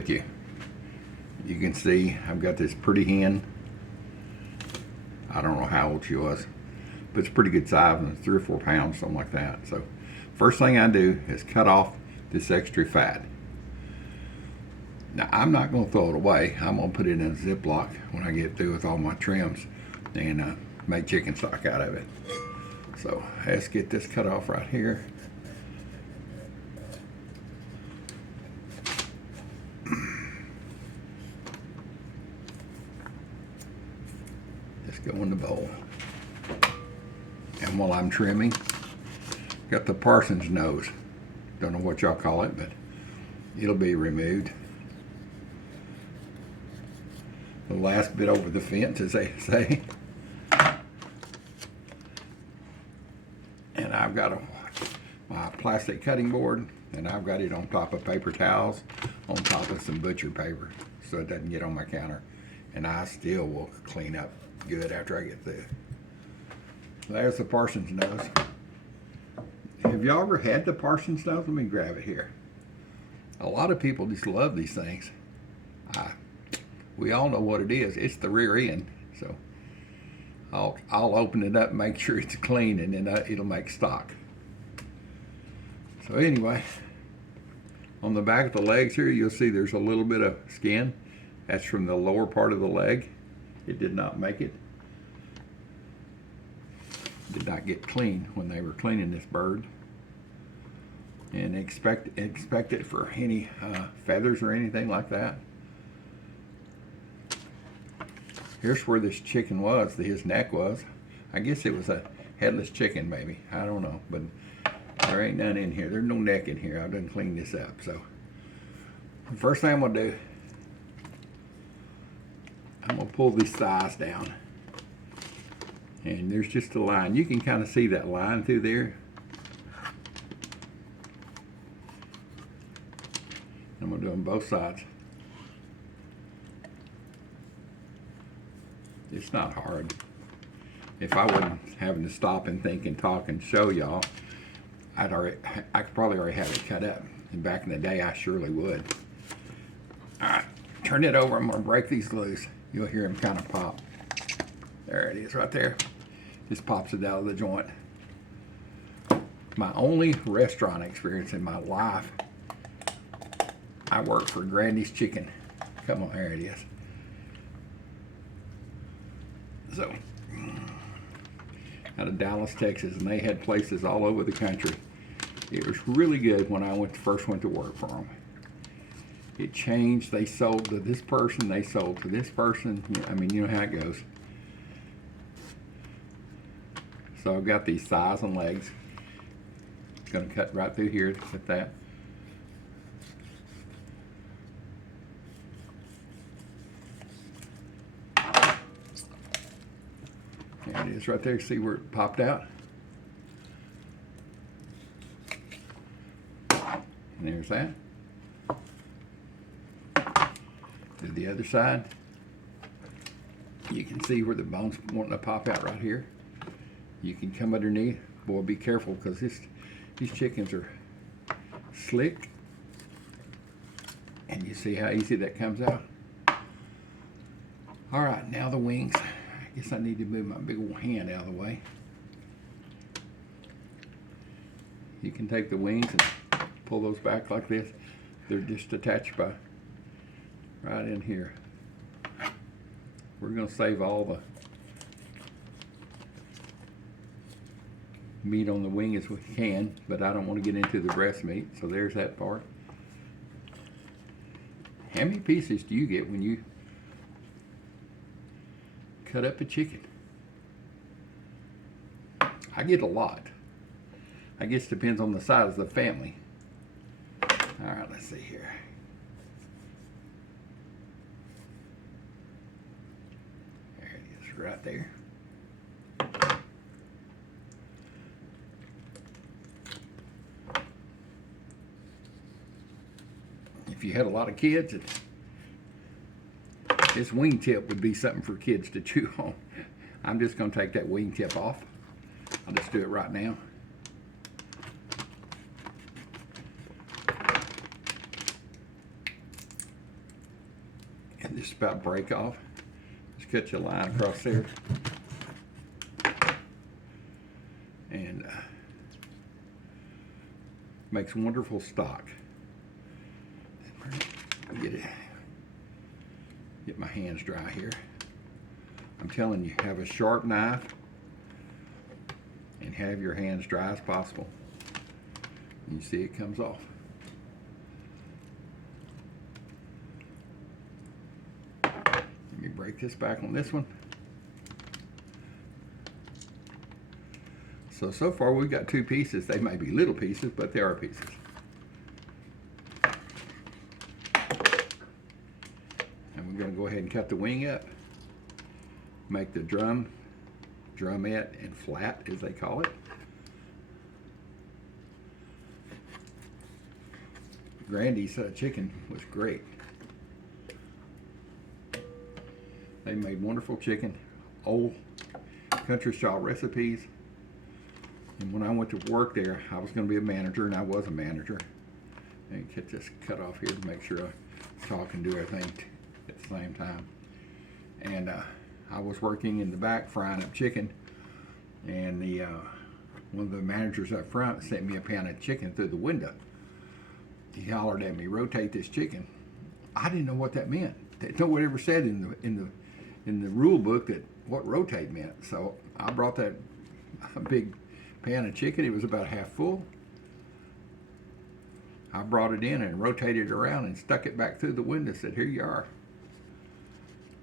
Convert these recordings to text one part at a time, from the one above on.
with you. You can see I've got this pretty hen. I don't know how old she was, but it's pretty good size, and 3 or 4 pounds, something like that. So first thing I do is cut off this extra fat. Now I'm not going to throw it away. I'm going to put it in a Ziploc when I get through with all my trims and make chicken stock out of it. So let's get this cut off right here. Just go in the bowl. And while I'm trimming, got the parson's nose. Don't know what y'all call it, but it'll be removed. The last bit over the fence, as they say. And I've got my plastic cutting board, and I've got it on top of paper towels, on top of some butcher paper, so it doesn't get on my counter. And I still will clean up good after I get through. There's the parson's nose. Have y'all ever had the parson's nose? Let me grab it here. A lot of people just love these things. We all know what it is. It's the rear end. So I'll open it up, make sure it's clean, and then it'll make stock. So anyway, on the back of the legs here, you'll see there's a little bit of skin. That's from the lower part of the leg. It did not make it. Did not get clean when they were cleaning this bird. And expect it for any feathers or anything like that. Here's where this chicken was, his neck was. I guess it was a headless chicken maybe. I don't know, but there ain't none in here. There's no neck in here. I done cleaned this up. So the first thing I'm gonna do, I'm gonna pull these thighs down. And there's just a line. You can kind of see that line through there. I'm gonna do them both sides. It's not hard. If I wasn't having to stop and think and talk and show y'all, I could probably already have it cut up. And back in the day, I surely would. All right, turn it over. I'm gonna break these loose. You'll hear them kind of pop. There it is right there. Just pops it out of the joint. My only restaurant experience in my life, I worked for Grandy's Chicken. Come on, there it is. So, out of Dallas, Texas, and they had places all over the country. It was really good when I first went to work for them. It changed. They sold to this person, they sold to this person. I mean, you know how it goes. So I've got these thighs and legs. Gonna cut right through here to cut that. There it is right there. See where it popped out? And there's that. Do the other side. You can see where the bone's wanting to pop out right here. You can come underneath. Boy, be careful, because these chickens are slick. And you see how easy that comes out? All right, now the wings. I guess I need to move my big old hand out of the way. You can take the wings and pull those back like this. They're just attached by right in here. We're going to save all the meat on the wing as we can, but I don't want to get into the breast meat, so there's that part. How many pieces do you get when you cut up a chicken? I get a lot. I guess it depends on the size of the family. All right, let's see here. There it is, right there. If you had a lot of kids, this wingtip would be something for kids to chew on. I'm just going to take that wingtip off. I'll just do it right now. just about break off. Just cut your line across there. And makes wonderful stock. Get my hands dry here. I'm telling you, have a sharp knife and have your hands dry as possible. And you see it comes off. Let me break this back on this one. So far we've got 2 pieces. They may be little pieces, but they are pieces. And we're going to go ahead and cut the wing up. Make the drumette and flat, as they call it. Grandy's chicken was great. They made wonderful chicken, old country style recipes. And when I went to work there, I was going to be a manager, and I was a manager. And get this cut off here to make sure I talk and do everything at the same time. And I was working in the back frying up chicken, and the one of the managers up front sent me a pan of chicken through the window. He hollered at me, "Rotate this chicken." I didn't know what that meant. No one ever said in the rule book that what rotate meant. So I brought that big pan of chicken. It was about half full. I brought it in and rotated it around and stuck it back through the window. Said, "Here you are."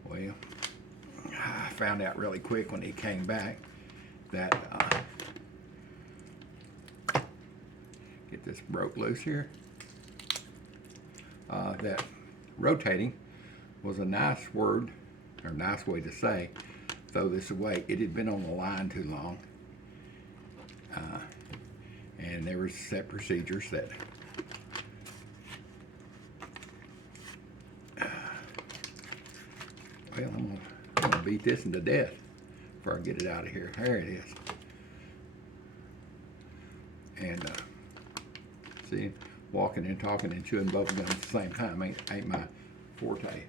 Well, I found out really quick when he came back that get this broke loose here. That rotating was a nice word, or nice way to say, throw this away. It had been on the line too long. And there were set procedures that well, I'm gonna beat this into death before I get it out of here. There it is. And see, walking and talking and chewing bubble gum at the same time ain't my forte.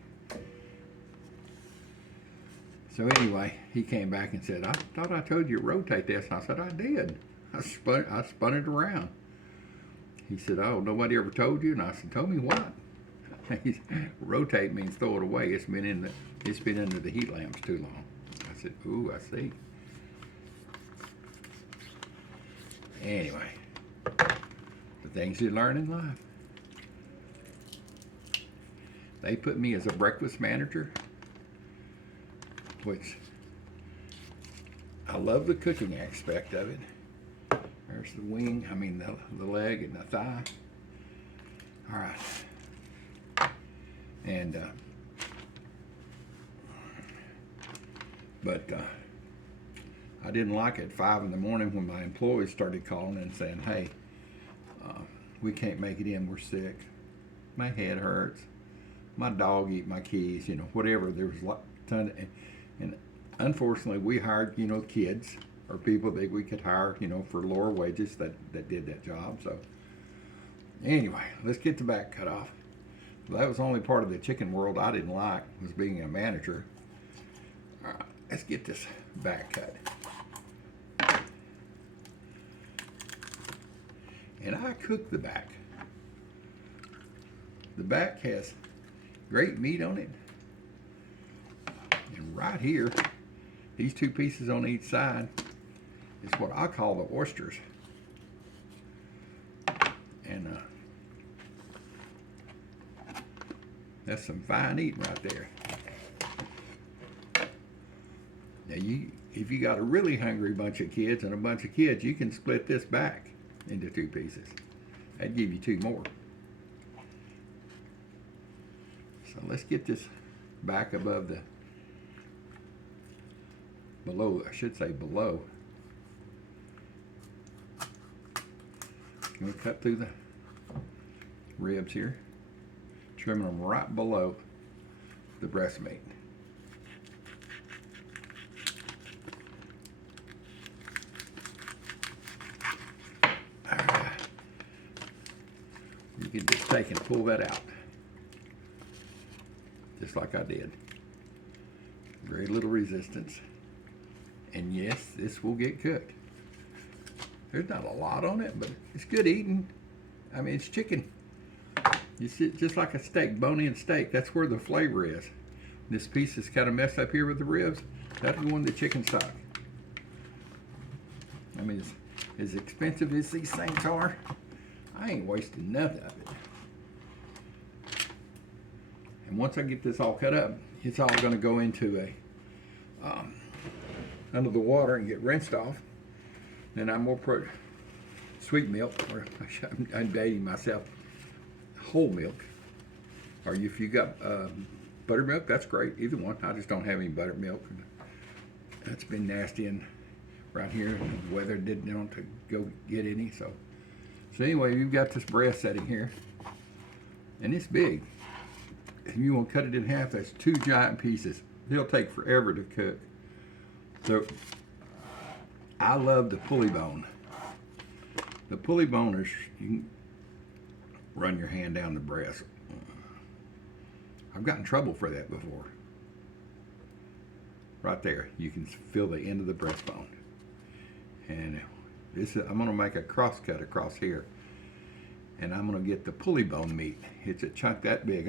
So anyway, he came back and said, "I thought I told you to rotate this." And I said, "I did. I spun it around." He said, "Oh, nobody ever told you?" And I said, "Told me what?" Rotate means throw it away. It's been under the heat lamps too long. I said, "Ooh, I see." Anyway, the things you learn in life. They put me as a breakfast manager, which I love the cooking aspect of it. There's the wing, the leg and the thigh. All right. And, I didn't like it at 5 in the morning when my employees started calling and saying, "Hey, we can't make it in, we're sick. My head hurts. My dog ate my keys," whatever. There was a ton of, and unfortunately we hired, kids or people that we could hire, for lower wages that did that job. So anyway, let's get the back cut off. That was the only part of the chicken world I didn't like, was being a manager. All right, let's get this back cut. And I cook the back. The back has great meat on it. And right here, these 2 pieces on each side is what I call the oysters. And that's some fine eating right there. Now if you got a really hungry bunch of kids and a bunch of kids, you can split this back into 2 pieces. That'd give you 2 more. So let's get this back above below. I'm going to cut through the ribs here, trimming them right below the breast meat. All right. You can just take and pull that out. just like I did. Very little resistance. And yes, this will get cooked. There's not a lot on it, but it's good eating. I mean, it's chicken. You see, just like a steak, bone-in steak. That's where the flavor is. This piece is kind of messed up here with the ribs. That'll go in the chicken stock. I mean, as expensive as these things are, I ain't wasting nothing of it. And once I get this all cut up, it's all going to go into a under the water and get rinsed off. Then I'm going to put sweet milk, or I'm dating myself, whole milk. Or if you got buttermilk, that's great. Either one. I just don't have any buttermilk. That's been nasty and around here. The weather didn't want to go get any. So anyway, you've got this breast sitting here, and it's big. If you want to cut it in half, that's 2 giant pieces. It'll take forever to cook. So I love the pulley bone. The pulley bone is, you can run your hand down the breast. I've gotten in trouble for that before. Right there, you can feel the end of the breastbone. And this is, I'm going to make a cross cut across here. And I'm going to get the pulley bone meat. It's a chunk that big.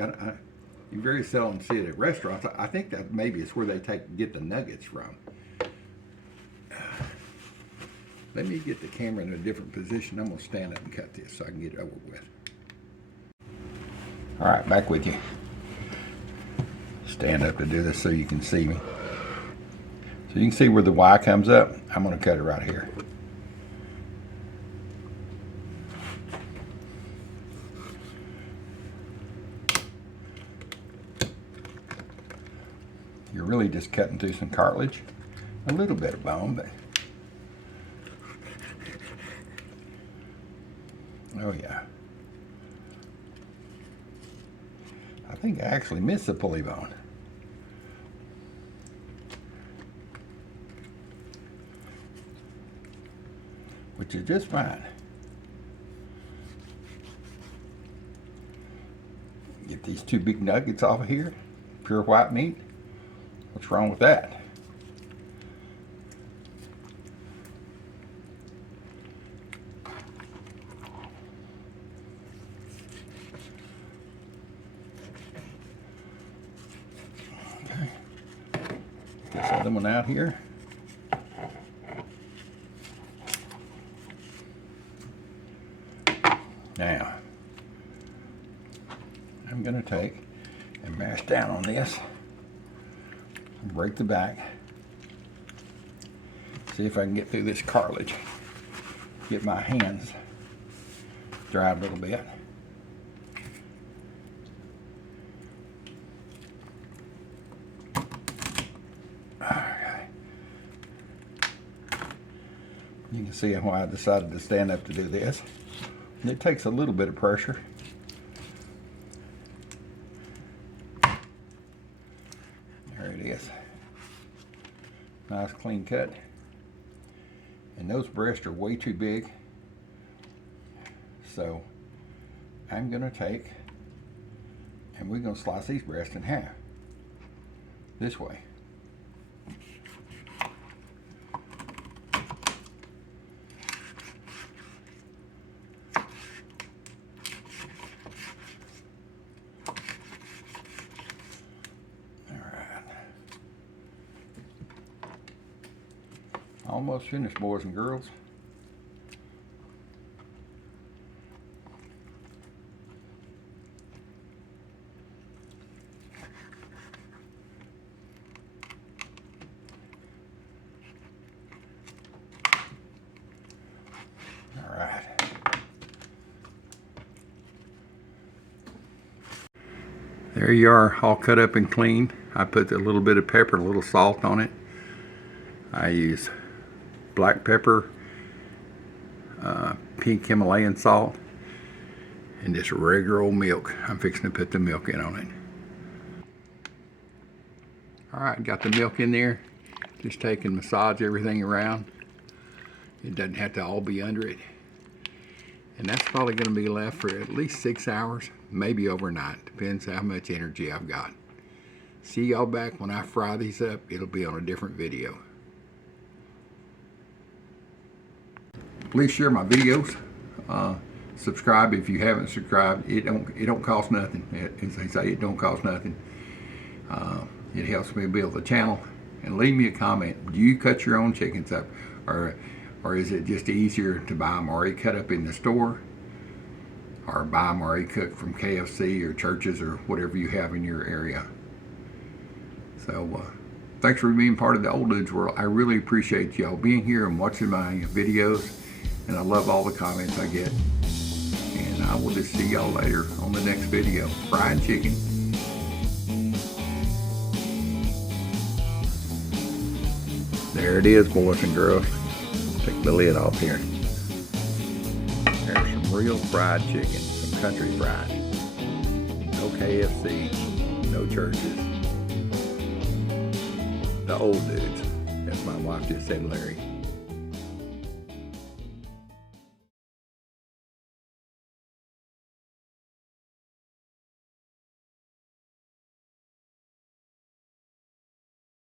You very seldom see it at restaurants. I think that maybe it's where they get the nuggets from. Let me get the camera in a different position. I'm going to stand up and cut this so I can get it over with. All right, back with you. Stand up to do this so you can see me. So you can see where the Y comes up. I'm going to cut it right here. You're really just cutting through some cartilage. A little bit of bone, but oh yeah. I think I actually missed the pulley bone. Which is just fine. Get these 2 big nuggets off of here. Pure white meat. What's wrong with that? Okay. This other one out here. Now, I'm going to take and mash down on this. Break the back. See if I can get through this cartilage. Get my hands dry a little bit. Alright. You can see why I decided to stand up to do this. And it takes a little bit of pressure. There it is. Nice clean cut. And those breasts are way too big. So I'm going to take and we're going to slice these breasts in half. This way. Almost finished, boys and girls. All right. There you are, all cut up and clean. I put a little bit of pepper and a little salt on it. I use black pepper, pink Himalayan salt, and just regular old milk. I'm fixing to put the milk in on it. Alright, got the milk in there. Just take and massage everything around. It doesn't have to all be under it. And that's probably going to be left for at least 6 hours, maybe overnight. Depends how much energy I've got. See y'all back when I fry these up. It'll be on a different video. Please share my videos. Subscribe if you haven't subscribed. It don't cost nothing. As they say, it don't cost nothing. It helps me build the channel. And leave me a comment. Do you cut your own chickens up, or is it just easier to buy them already cut up in the store, or buy them already cooked from KFC or Church's or whatever you have in your area? So thanks for being part of the Old Dudes World. I really appreciate y'all being here and watching my videos, and I love all the comments I get. And I will just see y'all later on the next video. Fried chicken. There it is, boys and girls. Take the lid off here. There's some real fried chicken, some country fried. No KFC, no Church's. The Old Dudes, as my wife just said, Larry.